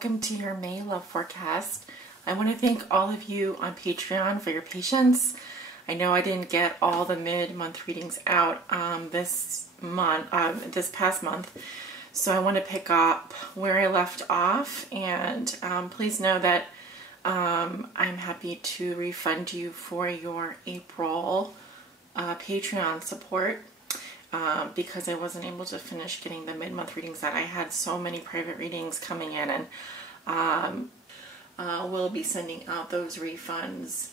Welcome to your May love forecast. I want to thank all of you on Patreon for your patience. I know I didn't get all the mid-month readings out this past month, so I want to pick up where I left off, and please know that I'm happy to refund you for your April Patreon support. Because I wasn't able to finish getting the mid-month readings out. I had so many private readings coming in, and we'll be sending out those refunds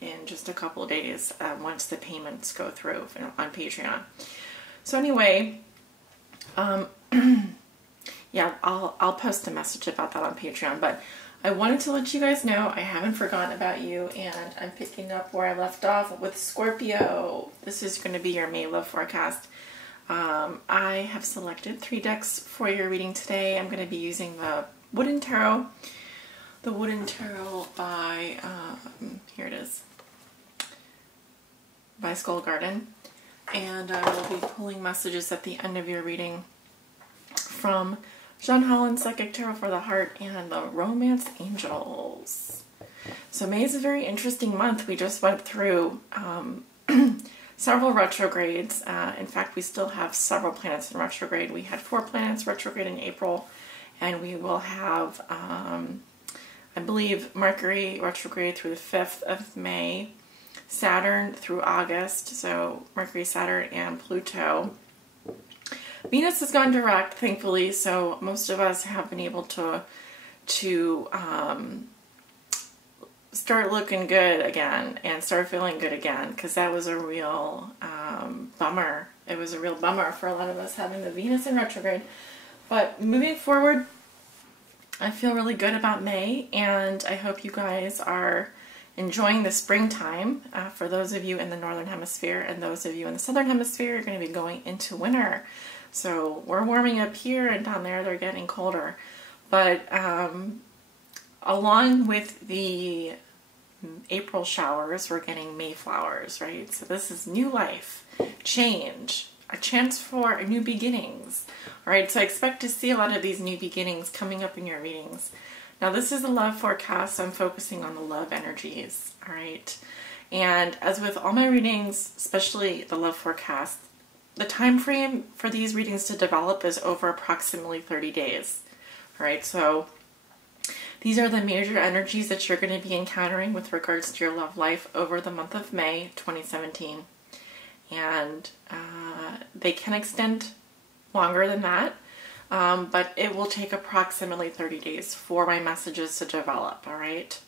in just a couple of days once the payments go through on Patreon. So anyway, yeah, I'll post a message about that on Patreon, but I wanted to let you guys know I haven't forgotten about you, and I'm picking up where I left off with Scorpio. This is going to be your May love forecast. I have selected 3 decks for your reading today. I'm going to be using the Wooden Tarot. The Wooden Tarot by, here it is, by Skull Garden. And I will be pulling messages at the end of your reading from John Holland's Psychic Tarot for the Heart and the Romance Angels. So May is a very interesting month. We just went through several retrogrades. In fact, we still have several planets in retrograde. We had 4 planets retrograde in April, and we will have, I believe, Mercury retrograde through the 5th of May, Saturn through August, so Mercury, Saturn, and Pluto. Venus has gone direct, thankfully, so most of us have been able to start looking good again and start feeling good again, because that was a real bummer. It was a real bummer for a lot of us having the Venus in retrograde. But moving forward, I feel really good about May, and I hope you guys are enjoying the springtime. For those of you in the Northern Hemisphere and those of you in the Southern Hemisphere, you're going to be going into winter. So we're warming up here, and down there they're getting colder. But along with the April showers, we're getting Mayflowers, right? So this is new life, change, a chance for new beginnings. All right, so I expect to see a lot of these new beginnings coming up in your readings. Now this is a love forecast, so I'm focusing on the love energies, all right? And as with all my readings, especially the love forecast, the time frame for these readings to develop is over approximately 30 days. All right, so these are the major energies that you're going to be encountering with regards to your love life over the month of May 2017. And they can extend longer than that, but it will take approximately 30 days for my messages to develop, all right?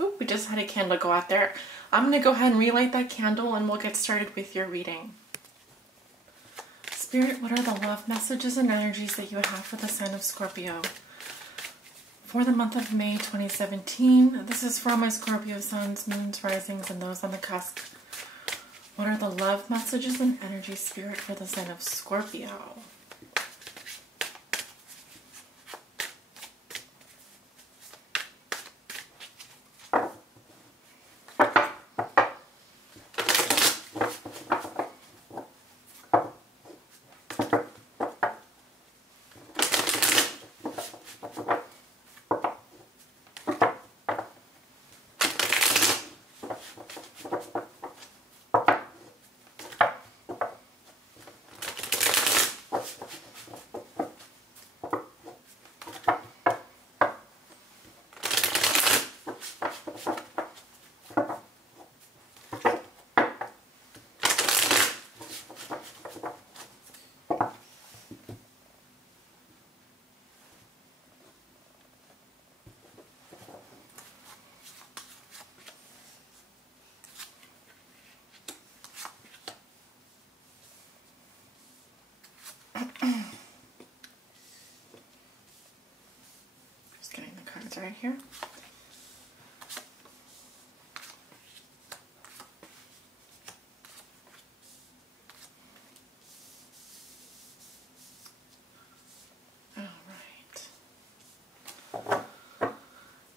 Ooh, we just had a candle go out there. I'm going to go ahead and relight that candle, and we'll get started with your reading. Spirit, what are the love messages and energies that you have for the sign of Scorpio for the month of May 2017? This is for my Scorpio suns, moons, risings, and those on the cusp. What are the love messages and energy, Spirit, for the sign of Scorpio? Just getting the cards right here. All right.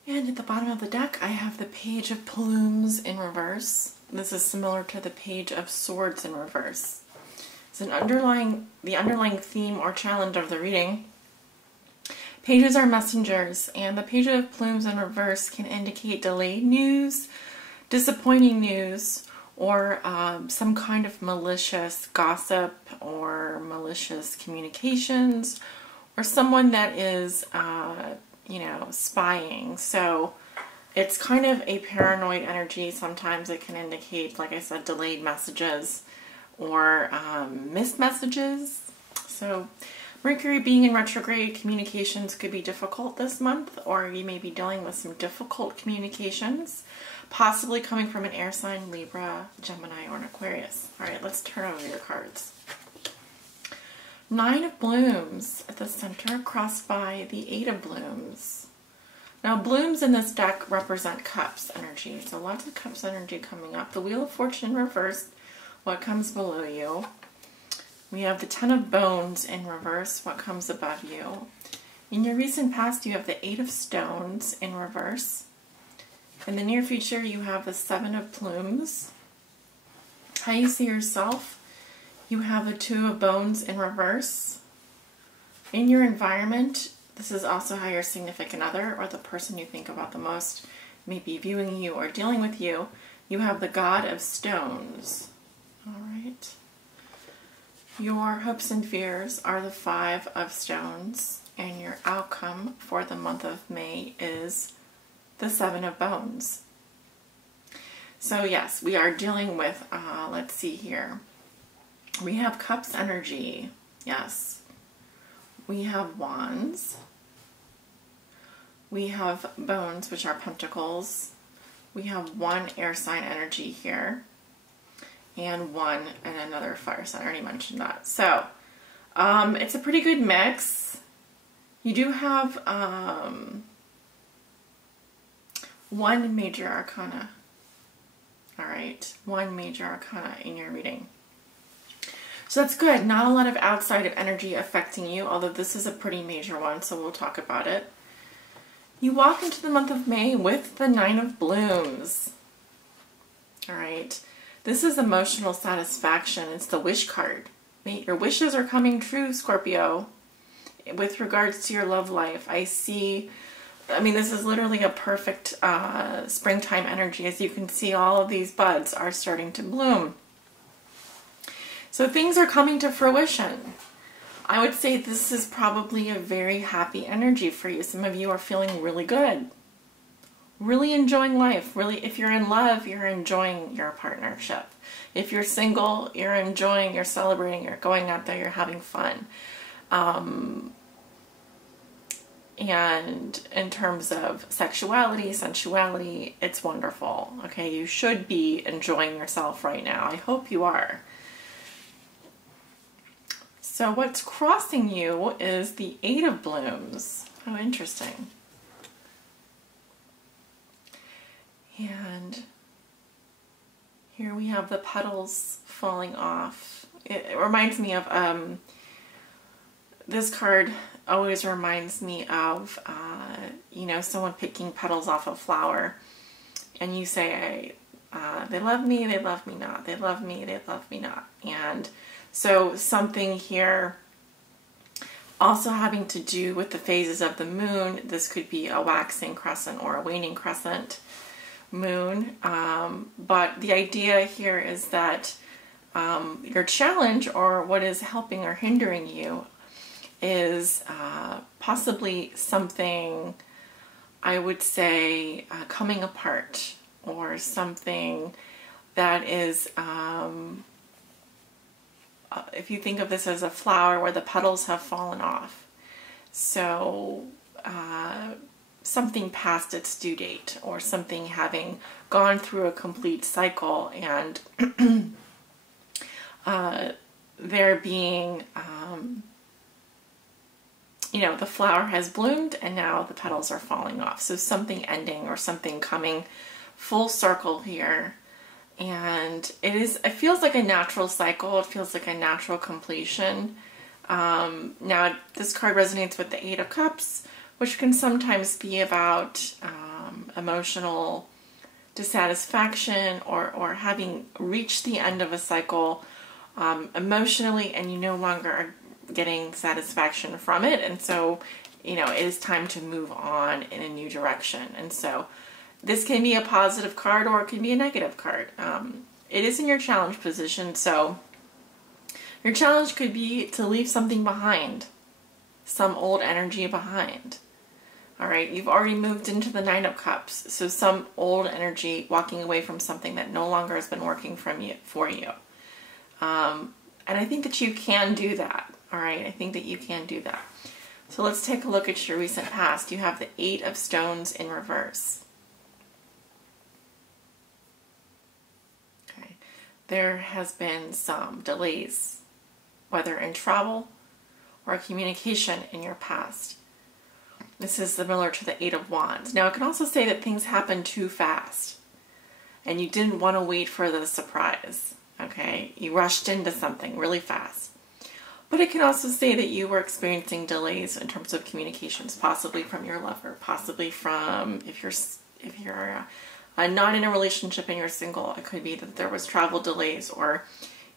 And at the bottom of the deck, I have the Page of Plumes in reverse. This is similar to the Page of Swords in reverse. It's the underlying theme or challenge of the reading. Pages are messengers, and the Page of Plumes in reverse can indicate delayed news, disappointing news, or some kind of malicious gossip or malicious communications, or someone that is, you know, spying. So it's kind of a paranoid energy. Sometimes it can indicate, like I said, delayed messages or missed messages. So Mercury being in retrograde, communications could be difficult this month, or you may be dealing with some difficult communications, possibly coming from an air sign, Libra, Gemini, or an Aquarius. All right, let's turn over your cards. Nine of Blooms at the center, crossed by the Eight of Blooms. Now, blooms in this deck represent cups energy, so lots of cups energy coming up. The Wheel of Fortune reversed, what comes below you. We have the Ten of Bones in reverse, what comes above you. In your recent past, you have the Eight of Stones in reverse. In the near future, you have the Seven of Plumes. How you see yourself, you have the Two of Bones in reverse. In your environment, this is also how your significant other or the person you think about the most may be viewing you or dealing with you. You have the God of Stones. All right. Your hopes and fears are the Five of Stones, and your outcome for the month of May is the Seven of Bones. So yes, we are dealing with, let's see here. We have Cups energy, yes. We have Wands. We have Bones, which are Pentacles. We have one air sign energy here, and one and another fire sign. I already mentioned that. So it's a pretty good mix. You do have one major arcana. All right, one major arcana in your reading. So that's good. Not a lot of outside of energy affecting you, although this is a pretty major one, so we'll talk about it. You walk into the month of May with the Nine of Blooms. All right. This is emotional satisfaction. It's the wish card. Your wishes are coming true, Scorpio. With regards to your love life, I mean, this is literally a perfect springtime energy. As you can see, all of these buds are starting to bloom. So things are coming to fruition. I would say this is probably a very happy energy for you. Some of you are feeling really good. Really enjoying life. Really, if you're in love, you're enjoying your partnership. If you're single, you're enjoying, you're celebrating, you're going out there, you're having fun. And in terms of sexuality, sensuality, it's wonderful. Okay, you should be enjoying yourself right now. I hope you are. So what's crossing you is the Eight of Blooms. Oh, interesting. And here we have the petals falling off. It reminds me of, this card always reminds me of, you know, someone picking petals off a flower. And you say, they love me not. They love me, they love me not. And so something here also having to do with the phases of the moon. This could be a waxing crescent or a waning crescent moon. But the idea here is that your challenge, or what is helping or hindering you, is possibly something, I would say, coming apart, or something that is, if you think of this as a flower where the petals have fallen off. So something past its due date, or something having gone through a complete cycle, and there being, you know, the flower has bloomed and now the petals are falling off. So something ending, or something coming full circle here. And it feels like a natural cycle. It feels like a natural completion. Now, this card resonates with the Eight of Cups, which can sometimes be about emotional dissatisfaction, or having reached the end of a cycle emotionally, and you no longer are getting satisfaction from it. And so you know, it is time to move on in a new direction. And so this can be a positive card or it can be a negative card. It is in your challenge position, so your challenge could be to leave something behind, some old energy behind. All right, you've already moved into the Nine of Cups, so some old energy, walking away from something that no longer has been working for you. And I think that you can do that. All right, I think that you can do that. So let's take a look at your recent past. You have the Eight of Stones in reverse. Okay, there has been some delays, whether in travel or communication in your past. This is similar to the Eight of Wands. Now, it can also say that things happen too fast and you didn't want to wait for the surprise. Okay, you rushed into something really fast. But it can also say that you were experiencing delays in terms of communications, possibly from your lover, possibly from, if you're not in a relationship and you're single, it could be that there was travel delays or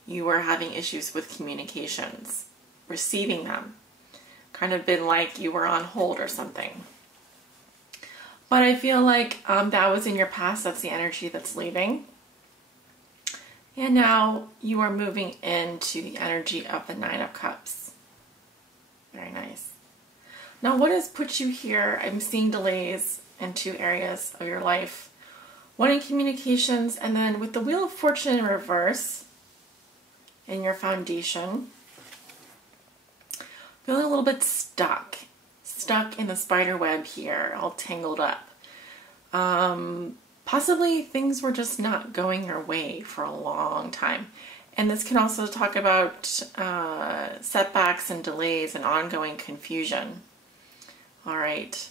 you were having issues with communications, receiving them. Kind of been like you were on hold or something. But I feel like that was in your past. That's the energy that's leaving. And now you are moving into the energy of the Nine of Cups. Very nice. Now, what has put you here? I'm seeing delays in two areas of your life. One in communications, and then with the Wheel of Fortune in reverse in your foundation, feeling a little bit stuck in the spider web here, all tangled up. Possibly things were just not going your way for a long time. And this can also talk about setbacks and delays and ongoing confusion. All right.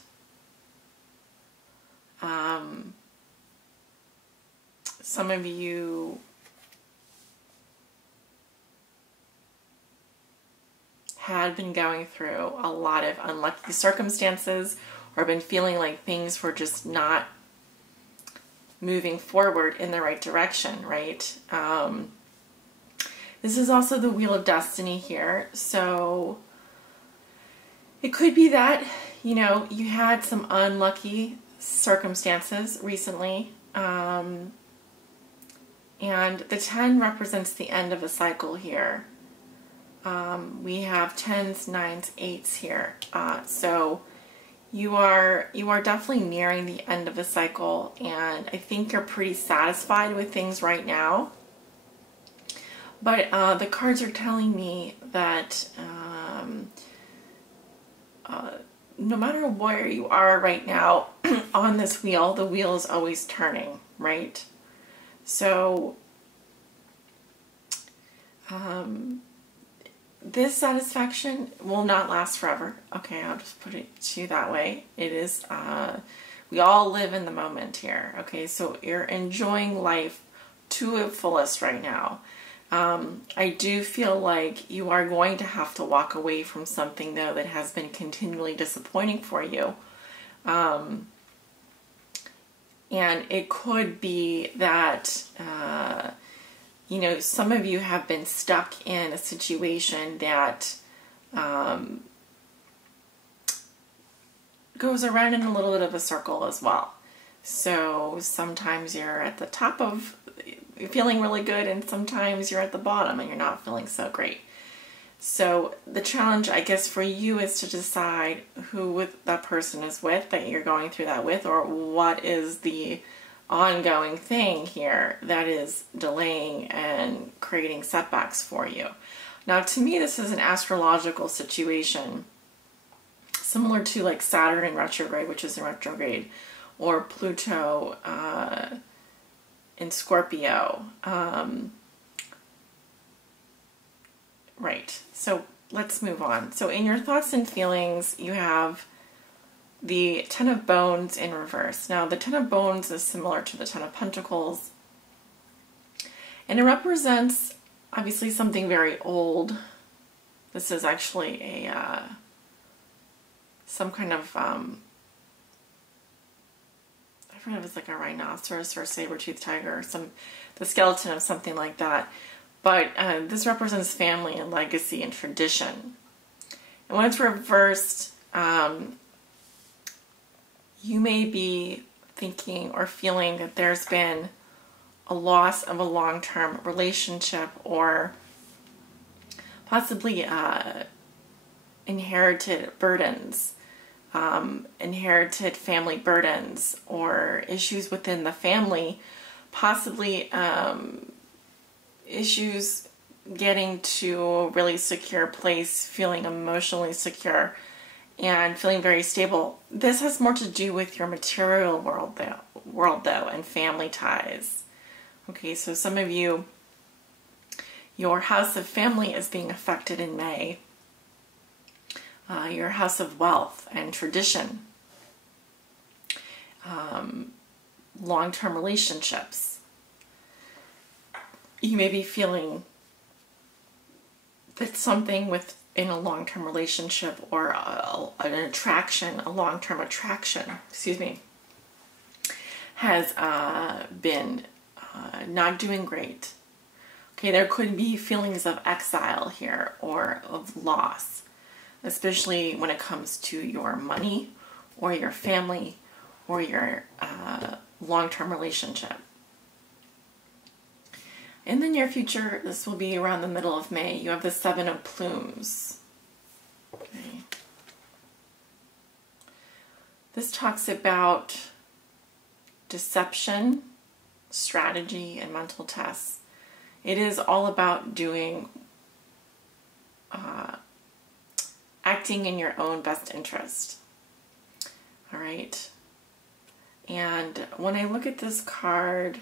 Some of you had been going through a lot of unlucky circumstances or been feeling like things were just not moving forward in the right direction, right? This is also the Wheel of Destiny here. So it could be that, you know, you had some unlucky circumstances recently. And the 10 represents the end of a cycle here. We have 10s, 9s, 8s here. So you are definitely nearing the end of the cycle, and I think you're pretty satisfied with things right now. But the cards are telling me that no matter where you are right now on this wheel, the wheel is always turning, right? So this satisfaction will not last forever. Okay, I'll just put it to you that way. It is, we all live in the moment here. Okay, so you're enjoying life to its fullest right now. I do feel like you are going to have to walk away from something, though, that has been continually disappointing for you. And it could be that, you know, some of you have been stuck in a situation that goes around in a little bit of a circle as well. So sometimes you're at the top of feeling really good, and sometimes you're at the bottom and you're not feeling so great. So the challenge, I guess, for you is to decide who that person is with that you're going through that with, or what is the ongoing thing here that is delaying and creating setbacks for you. Now, to me, this is an astrological situation similar to like Saturn in retrograde, which is in retrograde, or Pluto in Scorpio. Right, so let's move on. So in your thoughts and feelings, you have the Ten of Bones in reverse. Now, the Ten of Bones is similar to the Ten of Pentacles, and it represents, obviously, something very old. This is actually a some kind of, I forget if it's like a rhinoceros or a saber-toothed tiger, or the skeleton of something like that. But this represents family and legacy and tradition. And when it's reversed, You may be thinking or feeling that there's been a loss of a long-term relationship, or possibly inherited burdens, inherited family burdens, or issues within the family, possibly issues getting to a really secure place, feeling emotionally secure and feeling very stable. This has more to do with your material world though, and family ties. Okay, so some of you, your house of family is being affected in May. Your house of wealth and tradition, long-term relationships. You may be feeling that something within a long-term relationship, or an attraction, a long-term attraction, has been not doing great. Okay, there could be feelings of exile here, or of loss, especially when it comes to your money or your family or your long-term relationship. In the near future, this will be around the middle of May, you have the Seven of Plumes. Okay. This talks about deception, strategy, and mental tests. It is all about doing acting in your own best interest. All right. And when I look at this card,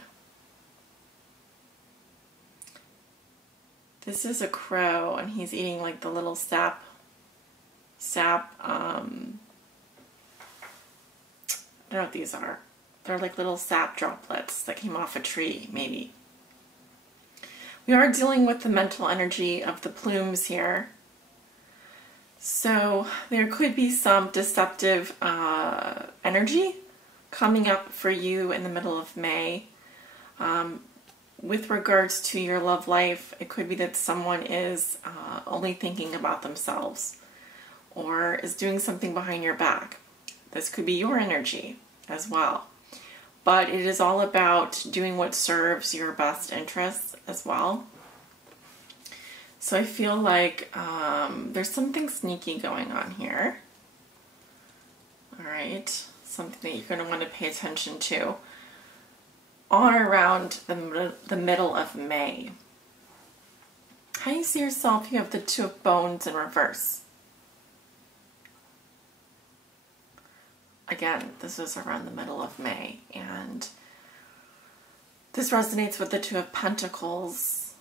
this is a crow, and he's eating like the little sap, I don't know what these are. They're like little sap droplets that came off a tree, maybe. We are dealing with the mental energy of the plumes here. So there could be some deceptive energy coming up for you in the middle of May. With regards to your love life, it could be that someone is only thinking about themselves, or is doing something behind your back. This could be your energy as well. But it is all about doing what serves your best interests as well. So I feel like there's something sneaky going on here. All right, something that you're going to want to pay attention to on or around the middle of May. How do you see yourself? You have the Two of Bones in reverse. Again, this is around the middle of May, and this resonates with the Two of Pentacles.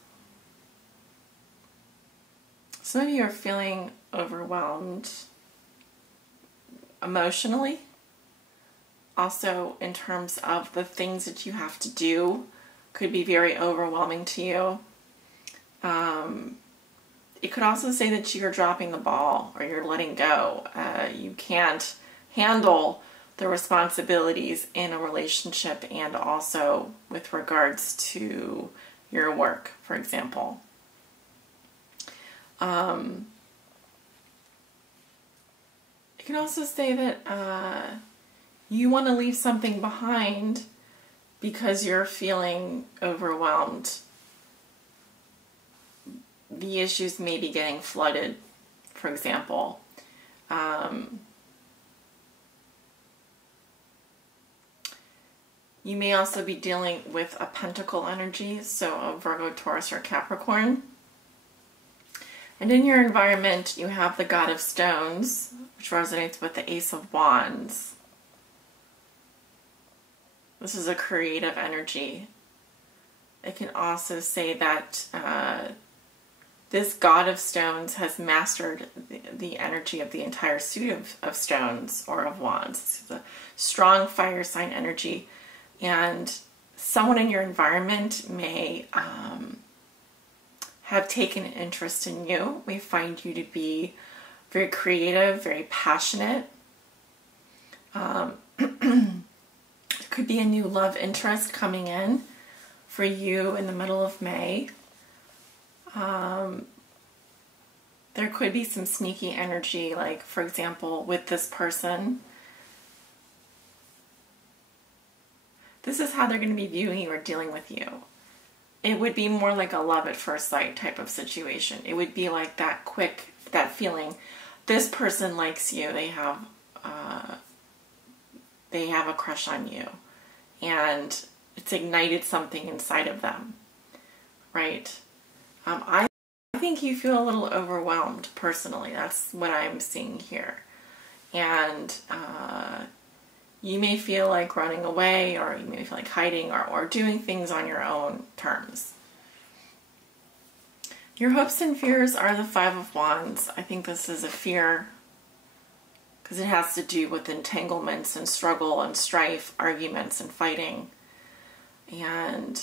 Some of you are feeling overwhelmed emotionally. Also, in terms of the things that you have to do, could be very overwhelming to you. It could also say that you're dropping the ball, or you're letting go. You can't handle the responsibilities in a relationship, and also with regards to your work, for example. It can also say that you want to leave something behind because you're feeling overwhelmed. The issues may be getting flooded, for example. You may also be dealing with a pentacle energy, so a Virgo, Taurus, or Capricorn. And in your environment, you have the God of Stones, which resonates with the Ace of Wands. This is a creative energy. It can also say that this God of Stones has mastered the energy of the entire suit of stones or of wands. This is a strong fire sign energy, and someone in your environment may have taken an interest in you. We find you to be very creative, very passionate. There could be a new love interest coming in for you in the middle of May. There could be some sneaky energy, like, for example, with this person. This is how they're going to be viewing you or dealing with you. It would be more like a love at first sight type of situation. It would be like that quick, that feeling. This person likes you. They have a crush on you. And it's ignited something inside of them. Right? I think you feel a little overwhelmed personally. That's what I'm seeing here. And you may feel like running away, or you may feel like hiding, or doing things on your own terms. Your hopes and fears are the Five of Wands. I think this is a fear because it has to do with entanglements and struggle and strife, arguments and fighting. And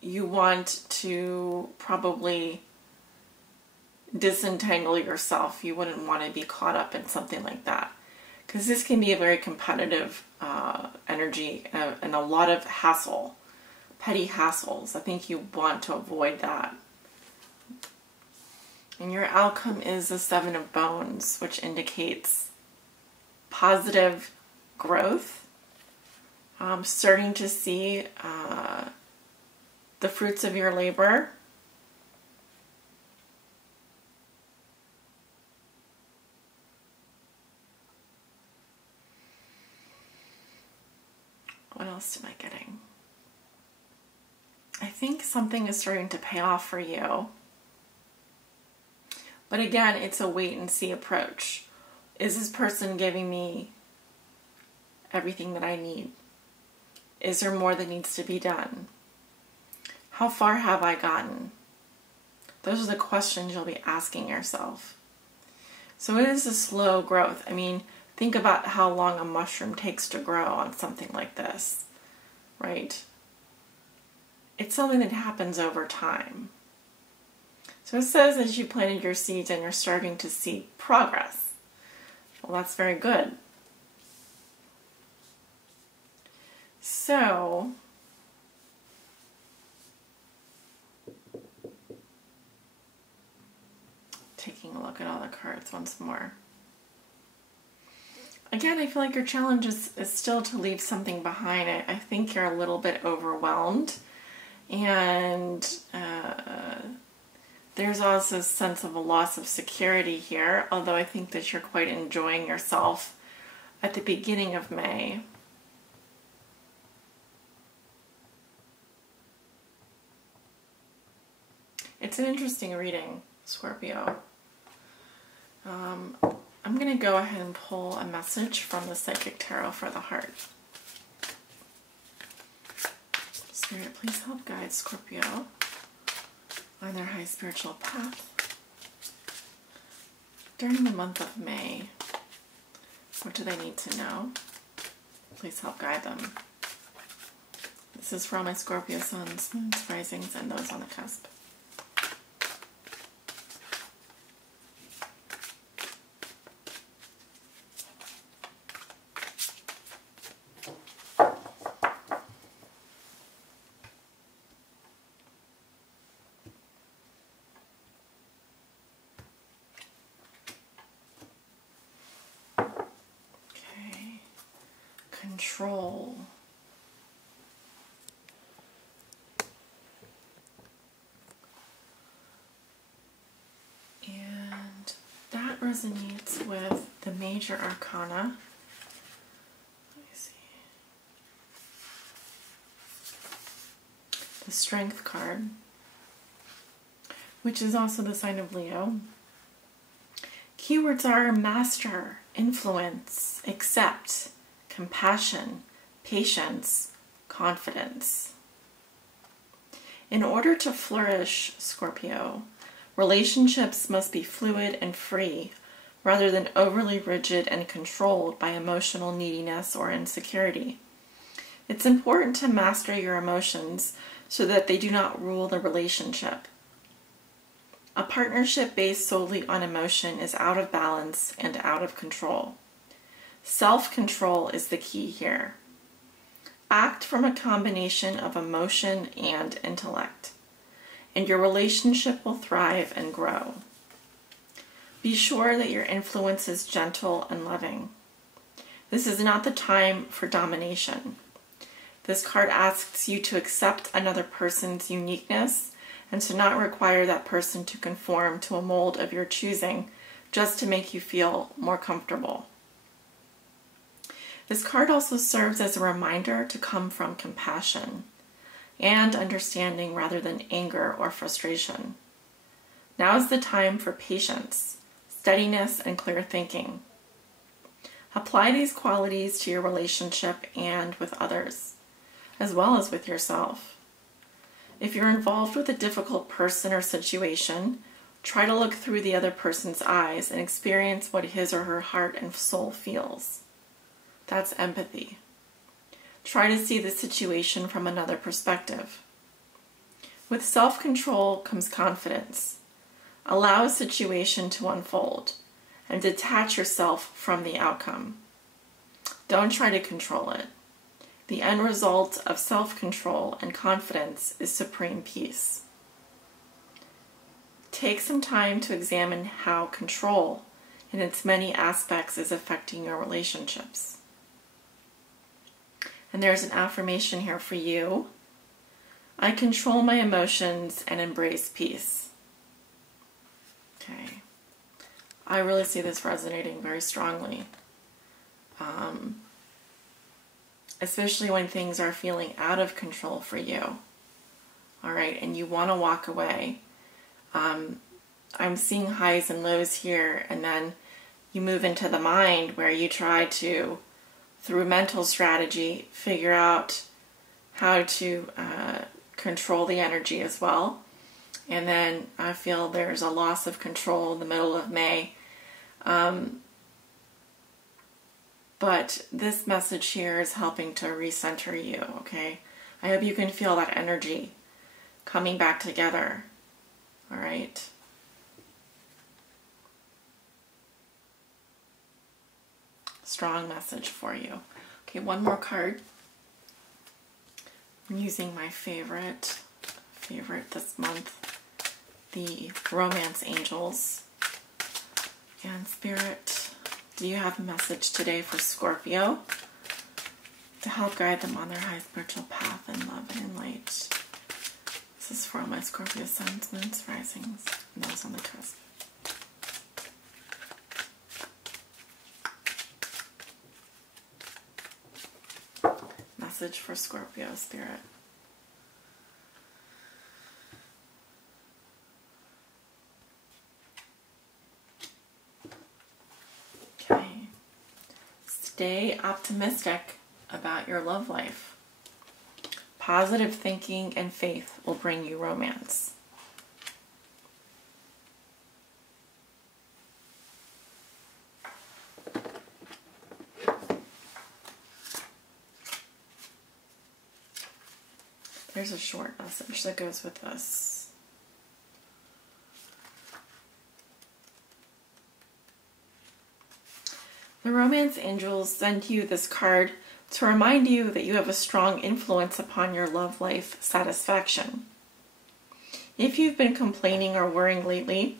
you want to probably disentangle yourself. You wouldn't want to be caught up in something like that, because this can be a very competitive energy and a lot of hassle, petty hassles. I think you want to avoid that. And your outcome is the Seven of Bones, which indicates positive growth. Starting to see the fruits of your labor. What else am I getting? I think something is starting to pay off for you. But again, it's a wait and see approach. Is this person giving me everything that I need? Is there more that needs to be done? How far have I gotten? Those are the questions you'll be asking yourself. So it is a slow growth. I mean, think about how long a mushroom takes to grow on something like this, right? It's something that happens over time. So it says as you planted your seeds and you're starting to see progress. Well, that's very good. So, taking a look at all the cards once more. Again, I feel like your challenge is still to leave something behind. I think you're a little bit overwhelmed. And there's also a sense of a loss of security here, although I think that you're quite enjoying yourself at the beginning of May. It's an interesting reading, Scorpio. I'm going to go ahead and pull a message from the Psychic Tarot for the heart. Spirit, please help guide Scorpio on their high spiritual path during the month of May. What do they need to know? Please help guide them. This is for all my Scorpio suns, moons, risings, and those on the cusp. Control. And that resonates with the major arcana. Let me see. The Strength card, which is also the sign of Leo. Keywords are master, influence, accept, compassion, patience, confidence. In order to flourish, Scorpio, relationships must be fluid and free, rather than overly rigid and controlled by emotional neediness or insecurity. It's important to master your emotions so that they do not rule the relationship. A partnership based solely on emotion is out of balance and out of control. Self-control is the key here. Act from a combination of emotion and intellect. and your relationship will thrive and grow. Be sure that your influence is gentle and loving. This is not the time for domination. This card asks you to accept another person's uniqueness and to not require that person to conform to a mold of your choosing just to make you feel more comfortable. This card also serves as a reminder to come from compassion and understanding rather than anger or frustration. Now is the time for patience, steadiness, and clear thinking. Apply these qualities to your relationship and with others, as well as with yourself. If you're involved with a difficult person or situation, try to look through the other person's eyes and experience what his or her heart and soul feels. That's empathy. Try to see the situation from another perspective. With self-control comes confidence. Allow a situation to unfold and detach yourself from the outcome. Don't try to control it. The end result of self-control and confidence is supreme peace. Take some time to examine how control in its many aspects is affecting your relationships. And there's an affirmation here for you. I control my emotions and embrace peace. Okay. I really see this resonating very strongly. Especially when things are feeling out of control for you. All right, and you want to walk away. I'm seeing highs and lows here, and then you move into the mind where you try to, through mental strategy, figure out how to control the energy as well. And then I feel there's a loss of control in the middle of May. But this message here is helping to recenter you, okay? I hope you can feel that energy coming back together, all right? Strong message for you. Okay, one more card. I'm using my favorite this month, the Romance Angels. And Spirit, do you have a message today for Scorpio to help guide them on their high spiritual path in love and in light? This is for all my Scorpio suns, moons, risings, and those on the cusp. Message for Scorpio, Spirit. Okay. Stay optimistic about your love life. Positive thinking and faith will bring you romance. There's a short message that goes with this. The Romance Angels send you this card to remind you that you have a strong influence upon your love life satisfaction. If you've been complaining or worrying lately,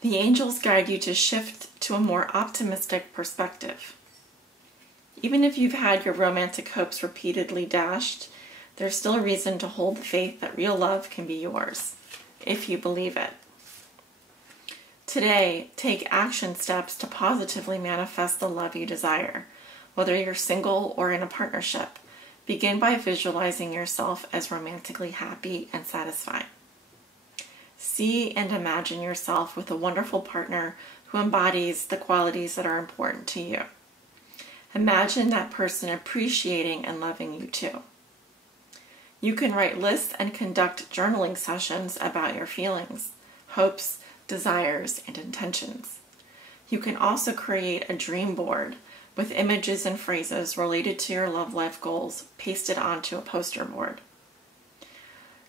the angels guide you to shift to a more optimistic perspective. Even if you've had your romantic hopes repeatedly dashed, there's still a reason to hold the faith that real love can be yours, if you believe it. Today, take action steps to positively manifest the love you desire. Whether you're single or in a partnership, begin by visualizing yourself as romantically happy and satisfied. See and imagine yourself with a wonderful partner who embodies the qualities that are important to you. Imagine that person appreciating and loving you too. You can write lists and conduct journaling sessions about your feelings, hopes, desires, and intentions. You can also create a dream board with images and phrases related to your love life goals pasted onto a poster board.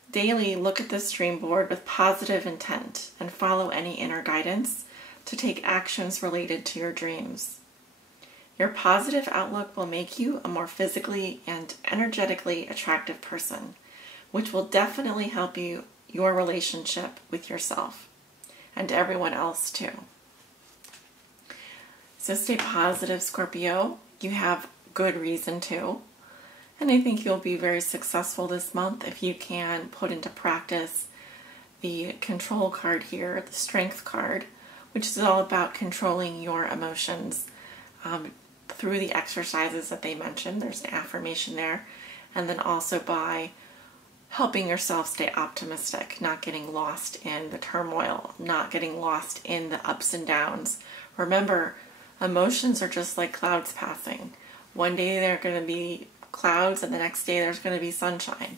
Daily, look at this dream board with positive intent and follow any inner guidance to take actions related to your dreams. Your positive outlook will make you a more physically and energetically attractive person, which will definitely help you your relationship with yourself and everyone else too. So stay positive, Scorpio. You have good reason to. And I think you'll be very successful this month if you can put into practice the control card here, the strength card, which is all about controlling your emotions through the exercises that they mentioned. There's an affirmation there. And then also by helping yourself stay optimistic, not getting lost in the turmoil, not getting lost in the ups and downs. Remember, emotions are just like clouds passing. One day they're going to be clouds and the next day there's going to be sunshine.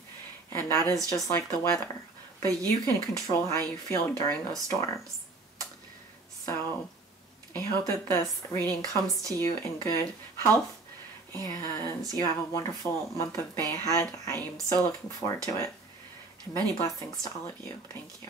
And that is just like the weather. But you can control how you feel during those storms. So I hope that this reading comes to you in good health and you have a wonderful month of May ahead. I am so looking forward to it. And many blessings to all of you. Thank you.